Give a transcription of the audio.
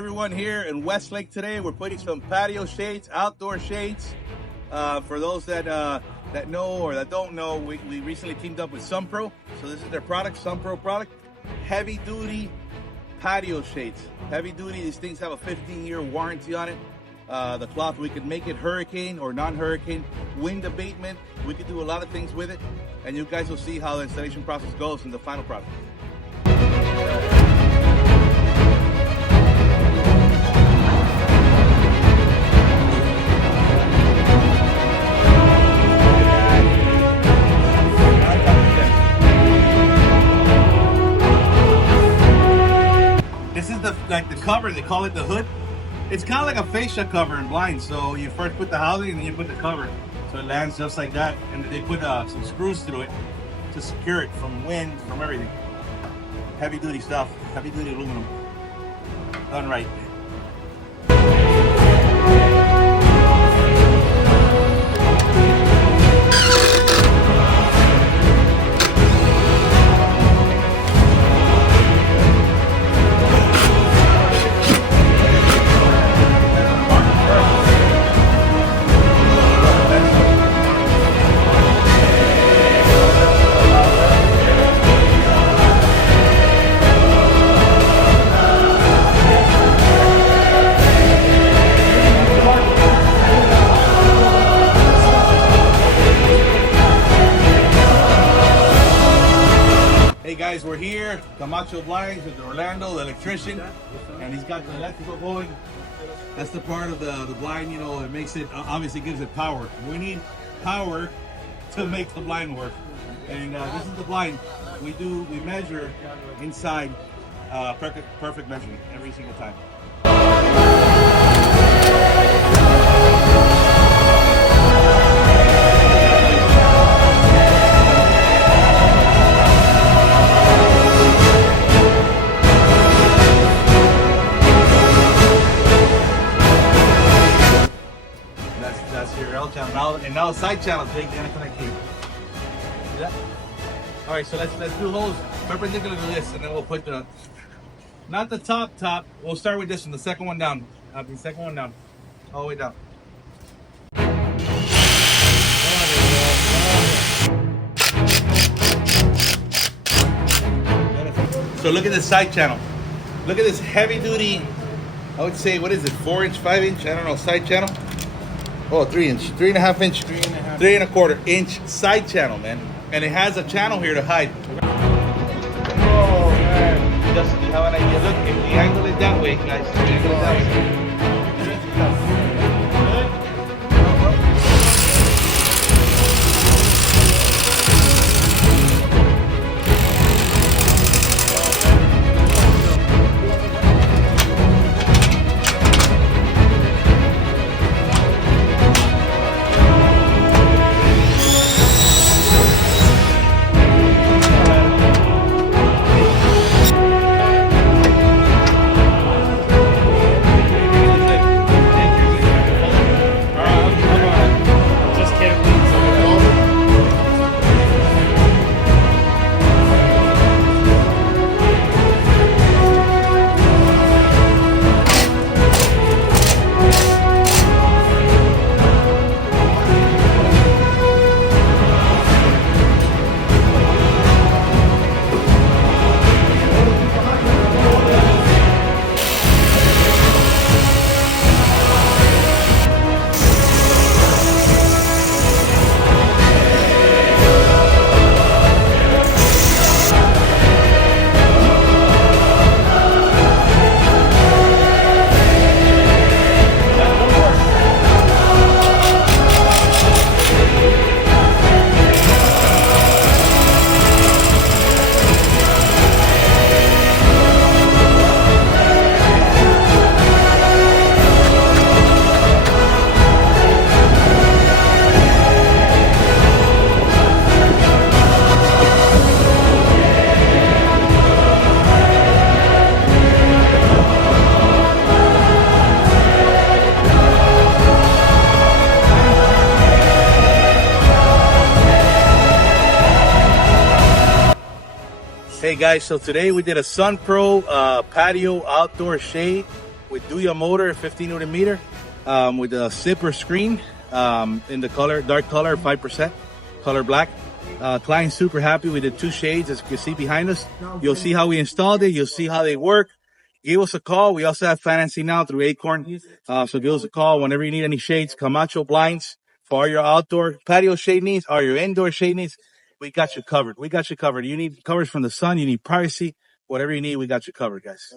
everyone here in Westlake today. We're putting some patio shades, outdoor shades. For those that know or that don't know, we recently teamed up with SunPro. So this is their product, SunPro product. Heavy duty patio shades. Heavy duty, these things have a 15-year warranty on it. The cloth, we can make it hurricane or non-hurricane. Wind abatement, we could do a lot of things with it. And you guys will see how the installation process goes in the final product. This is the cover, they call it the hood. It's kind of like a fascia cover in blinds. So you first put the housing and then you put the cover. So it lands just like that. And they put some screws through it to secure it from wind, from everything. Heavy duty stuff, heavy duty aluminum. Done right. Hey guys, we're here, Camacho Blinds with Orlando, the electrician, and he's got the electrical going. That's the part of the blind, you know, it makes it, obviously gives it power. We need power to make the blind work. And this is the blind. We measure inside, perfect measurement every single time. That's your L channel. Now side channel, Jake, the interconnect here. See that? All right, so let's do holes perpendicular to this, and then we'll put the, not the top. We'll start with this one, the second one down. The second one down, all the way down. So look at this side channel. Look at this heavy duty. I would say, what is it? 4-inch, 5-inch? I don't know. Side channel. Oh, 3-inch, 3.5 inch, 3.25 inch side channel, man. And it has a channel here to hide. Oh, man. Just you have an idea. Look, if we angle it that way, guys, if we angle it that way. Hey guys, so today we did a SunPro patio outdoor shade. with Duya motor, 15 Newton meter, with a zipper screen, in the color, dark color, 5%, color black. Client's super happy. We did 2 shades, as you can see behind us. You'll see how we installed it. You'll see how they work. Give us a call. We also have financing now through Acorn. So give us a call whenever you need any shades. Camacho Blinds for all your outdoor patio shade needs, or your indoor shade needs. We got you covered. We got you covered. You need coverage from the sun. You need privacy. Whatever you need, we got you covered, guys.